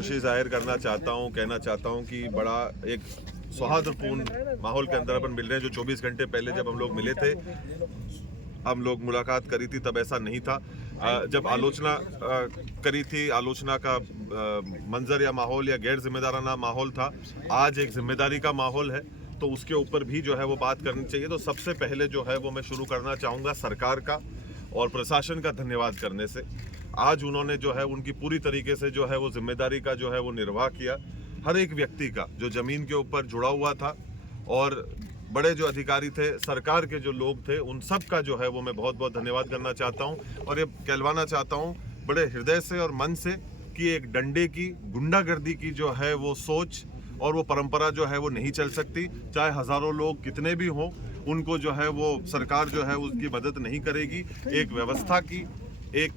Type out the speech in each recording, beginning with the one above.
खुशी जाहिर करना चाहता हूँ, कहना चाहता हूँ कि बड़ा एक सौहार्दपूर्ण माहौल के अंदर अपन मिल रहे हैं। जो 24 घंटे पहले जब हम लोग मिले थे, हम लोग मुलाकात करी थी, तब ऐसा नहीं था। जब आलोचना करी थी, आलोचना का मंजर या माहौल या गैर जिम्मेदाराना माहौल था। आज एक जिम्मेदारी का माहौल है, तो उसके ऊपर भी जो है वो बात करनी चाहिए। तो सबसे पहले जो है वो मैं शुरू करना चाहूँगा सरकार का और प्रशासन का धन्यवाद करने से। आज उन्होंने जो है उनकी पूरी तरीके से जो है वो जिम्मेदारी का जो है वो निर्वाह किया। हर एक व्यक्ति का जो ज़मीन के ऊपर जुड़ा हुआ था और बड़े जो अधिकारी थे, सरकार के जो लोग थे, उन सब का जो है वो मैं बहुत बहुत धन्यवाद करना चाहता हूँ। और ये कहलवाना चाहता हूँ बड़े हृदय से और मन से कि एक डंडे की, गुंडागर्दी की जो है वो सोच और वो परंपरा जो है वो नहीं चल सकती। चाहे हज़ारों लोग कितने भी हों, उनको जो है वो सरकार जो है उसकी मदद नहीं करेगी। एक व्यवस्था की, एक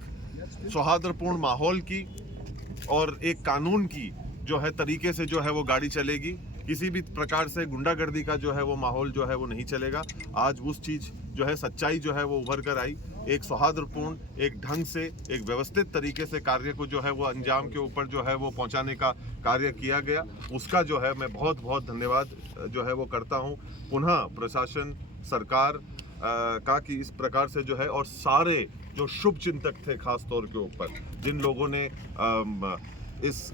सौहार्दपूर्ण माहौल की और एक कानून की जो है तरीके से जो है वो गाड़ी चलेगी। किसी भी प्रकार से गुंडागर्दी का जो है वो माहौल जो है वो नहीं चलेगा। आज उस चीज़ जो है, सच्चाई जो है वो उभर कर आई। एक सौहार्दपूर्ण, एक ढंग से, एक व्यवस्थित तरीके से कार्य को जो है वो अंजाम के ऊपर जो है वो पहुंचाने का कार्य किया गया। उसका जो है मैं बहुत बहुत धन्यवाद जो है वो करता हूं पुनः प्रशासन, सरकार का, कि इस प्रकार से जो है, और सारे जो शुभ चिंतक थे खास तौर के ऊपर, जिन लोगों ने इस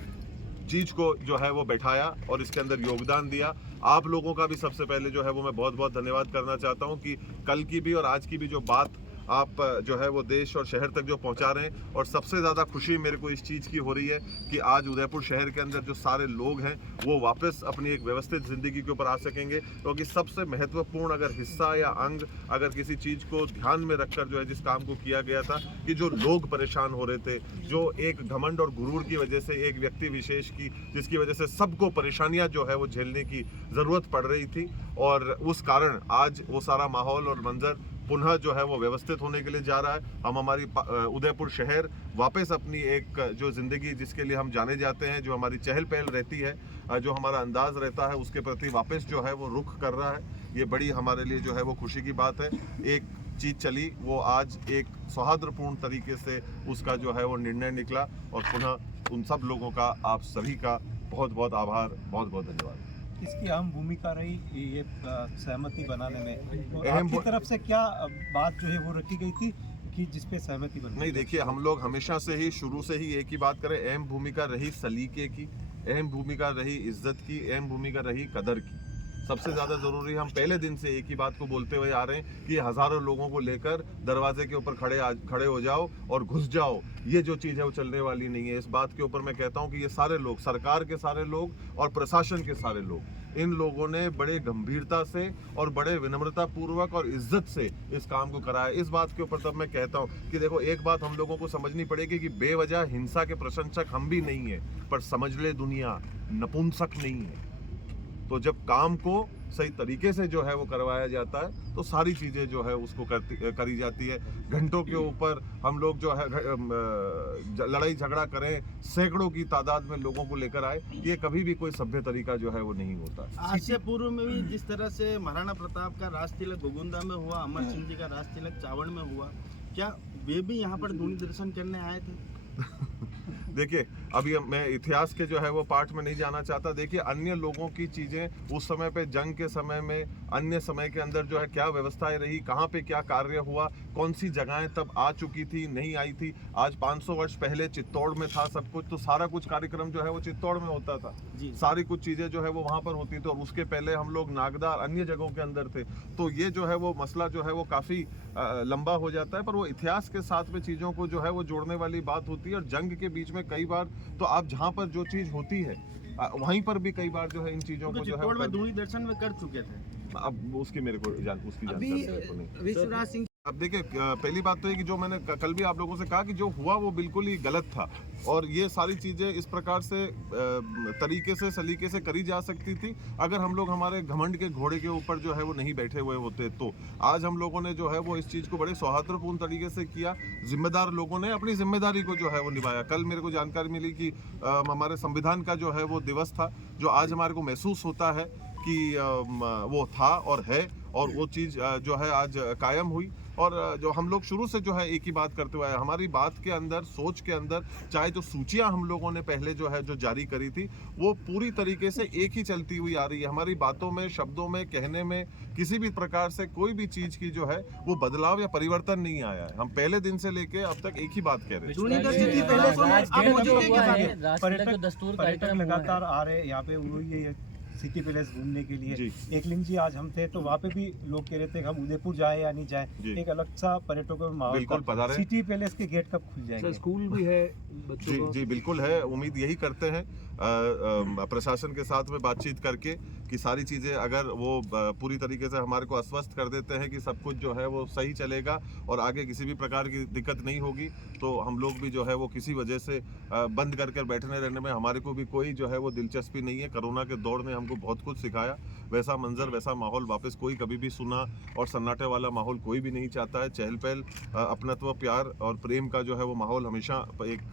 चीज़ को जो है वो बैठाया और इसके अंदर योगदान दिया। आप लोगों का भी सबसे पहले जो है वो मैं बहुत बहुत धन्यवाद करना चाहता हूं कि कल की भी और आज की भी जो बात आप जो है वो देश और शहर तक जो पहुंचा रहे हैं। और सबसे ज़्यादा खुशी मेरे को इस चीज़ की हो रही है कि आज उदयपुर शहर के अंदर जो सारे लोग हैं वो वापस अपनी एक व्यवस्थित ज़िंदगी के ऊपर आ सकेंगे। क्योंकि सबसे महत्वपूर्ण अगर हिस्सा या अंग अगर किसी चीज़ को ध्यान में रखकर जो है जिस काम को किया गया था, कि जो लोग परेशान हो रहे थे, जो एक घमंड और गुरूर की वजह से एक व्यक्ति विशेष की, जिसकी वजह से सबको परेशानियाँ जो है वो झेलने की ज़रूरत पड़ रही थी, और उस कारण आज वो सारा माहौल और मंजर पुनः जो है वो व्यवस्थित होने के लिए जा रहा है। हम हमारी उदयपुर शहर वापस अपनी एक जो ज़िंदगी जिसके लिए हम जाने जाते हैं, जो हमारी चहल पहल रहती है, जो हमारा अंदाज रहता है, उसके प्रति वापस जो है वो रुख कर रहा है। ये बड़ी हमारे लिए जो है वो खुशी की बात है। एक चीज़ चली, वो आज एक सौहार्दपूर्ण तरीके से उसका जो है वो निर्णय निकला, और पुनः उन सब लोगों का, आप सभी का बहुत बहुत आभार, बहुत बहुत धन्यवाद। इसकी अहम भूमिका रही ये सहमति बनाने में, और अहम आपकी तरफ से क्या बात जो है वो रखी गई थी कि जिसपे सहमति बनी? नहीं, देखिए, हम लोग हमेशा से ही, शुरू से ही एक ही बात करें, अहम भूमिका रही सलीके की, अहम भूमिका रही इज्जत की, अहम भूमिका रही कदर की। सबसे ज़्यादा ज़रूरी, हम पहले दिन से एक ही बात को बोलते हुए आ रहे हैं कि हज़ारों लोगों को लेकर दरवाजे के ऊपर खड़े हो जाओ और घुस जाओ, ये जो चीज़ है वो चलने वाली नहीं है। इस बात के ऊपर मैं कहता हूँ कि ये सारे लोग, सरकार के सारे लोग और प्रशासन के सारे लोग, इन लोगों ने बड़े गंभीरता से और बड़े विनम्रता पूर्वक और इज्जत से इस काम को कराया। इस बात के ऊपर तब मैं कहता हूँ कि देखो, एक बात हम लोगों को समझनी पड़ेगी कि बेवजह हिंसा के प्रशंसक हम भी नहीं है, पर समझ ले दुनिया, नपुंसक नहीं है। तो जब काम को सही तरीके से जो है वो करवाया जाता है, तो सारी चीज़ें जो है उसको करी जाती है। घंटों के ऊपर हम लोग जो है लड़ाई झगड़ा करें, सैकड़ों की तादाद में लोगों को लेकर आए, ये कभी भी कोई सभ्य तरीका जो है वो नहीं होता। आज से पूर्व में भी जिस तरह से महाराणा प्रताप का राज तिलक गोगुंदा में हुआ, अमर सिंह जी का राज तिलक चावड़ में हुआ, क्या वे भी यहाँ पर धूनी दर्शन करने आए थे? देखिए, अभी मैं इतिहास के जो है वो पार्ट में नहीं जाना चाहता। देखिए, अन्य लोगों की चीज़ें उस समय पे, जंग के समय में, अन्य समय के अंदर जो है क्या व्यवस्थाएं रही, कहाँ पे क्या कार्य हुआ, कौन सी जगहें तब आ चुकी थी, नहीं आई थी। आज 500 वर्ष पहले चित्तौड़ में था सब कुछ, तो सारा कुछ कार्यक्रम जो है वो चित्तौड़ में होता था, सारी कुछ चीज़ें जो है वो वहाँ पर होती थी। और उसके पहले हम लोग नागदा, अन्य जगहों के अंदर थे। तो ये जो है वो मसला जो है वो काफ़ी लंबा हो जाता है, पर वो इतिहास के साथ में चीज़ों को जो है वो जोड़ने वाली बात होती है। और जंग के बीच में कई बार तो आप जहाँ पर जो चीज़ होती है वहीं पर भी कई बार जो है इन चीज़ों को जो है धूनी दर्शन में कर चुके थे। अब उसकी मेरे को उसकी जानकारी मेरे को नहीं। विश्वराज सिंह, अब देखिए, पहली बात तो है कि जो मैंने कल भी आप लोगों से कहा कि जो हुआ वो बिल्कुल ही गलत था, और ये सारी चीज़ें इस प्रकार से तरीके से, सलीके से करी जा सकती थी अगर हम लोग हमारे घमंड के घोड़े के ऊपर जो है वो नहीं बैठे हुए होते। तो आज हम लोगों ने जो है वो इस चीज़ को बड़े सौहार्दपूर्ण तरीके से किया। जिम्मेदार लोगों ने अपनी जिम्मेदारी को जो है वो निभाया। कल मेरे को जानकारी मिली कि हमारे संविधान का जो है वो दिवस था, जो आज हमारे को महसूस होता है कि वो था और है, और वो चीज़ जो है आज कायम हुई। और जो हम लोग शुरू से जो है एक ही बात करते हुए आए, हमारी बात के अंदर, सोच के अंदर, चाहे जो सूचियां हम लोगों ने पहले जो है जो जारी करी थी वो पूरी तरीके से एक ही चलती हुई आ रही है। हमारी बातों में, शब्दों में, कहने में किसी भी प्रकार से कोई भी चीज की जो है वो बदलाव या परिवर्तन नहीं आया है। हम पहले दिन से लेके अब तक एक ही बात कह रहे हैं। पर्यटक लगातार आ रहे हैं यहाँ पे, वही ये सिटी पैलेस घूमने के लिए। एकलिंग जी आज हम थे तो वहाँ पे भी लोग कह रहे थे कि हम उदयपुर जाए या नहीं जाए, एक अलग सा पर्यटकों का माहौल। बिल्कुल पधारे। सिटी पैलेस के गेट कब खुल जाएंगे? स्कूल भी है बच्चों को। जी बिल्कुल है, उम्मीद यही करते हैं प्रशासन के साथ में बातचीत करके कि सारी चीज़ें अगर वो पूरी तरीके से हमारे को आश्वस्त कर देते हैं कि सब कुछ जो है वो सही चलेगा और आगे किसी भी प्रकार की दिक्कत नहीं होगी, तो हम लोग भी जो है वो किसी वजह से बंद कर बैठने रहने में हमारे को भी कोई जो है वो दिलचस्पी नहीं है। कोरोना के दौर ने हमको बहुत कुछ सिखाया, वैसा मंजर, वैसा माहौल वापस कोई कभी भी सुना और सन्नाटे वाला माहौल कोई भी नहीं चाहता है। चहल पहल, अपनत्व, प्यार और प्रेम का जो है वो माहौल हमेशा एक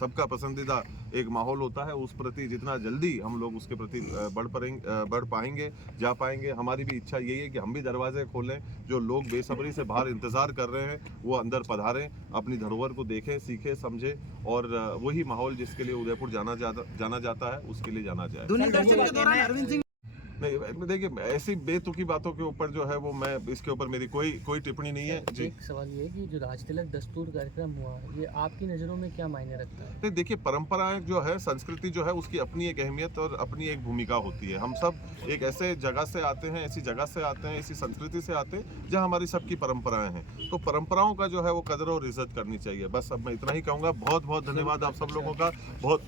सबका पसंदीदा एक माहौल होता है। उस प्रति जितना जल्दी हम लोग उसके प्रति बढ़ पाएंगे, जा पाएंगे। हमारी भी इच्छा यही है कि हम भी दरवाजे खोलें, जो लोग बेसब्री से बाहर इंतजार कर रहे हैं वो अंदर पधारें, अपनी धरोहर को देखें, सीखें, समझें और वही माहौल जिसके लिए उदयपुर जाना जाता है उसके लिए जाना जाए। नहीं देखिए, ऐसी बेतुकी बातों के ऊपर जो है वो मैं इसके ऊपर मेरी कोई टिप्पणी नहीं है जी। एक सवाल ये है कि जो राजतिलक दस्तूर कार्यक्रम हुआ, ये आपकी नज़रों में क्या मायने रखता है? नहीं देखिए, परंपराएं जो है, संस्कृति जो है, उसकी अपनी एक अहमियत और अपनी एक भूमिका होती है। हम सब एक ऐसे जगह से आते हैं, ऐसी जगह से आते हैं, ऐसी संस्कृति से आते हैं जहाँ हमारी सबकी परंपराएं हैं, तो परंपराओं का जो है वो कदर और इज्जत करनी चाहिए। बस अब मैं इतना ही कहूँगा। बहुत बहुत धन्यवाद आप सब लोगों का। बहुत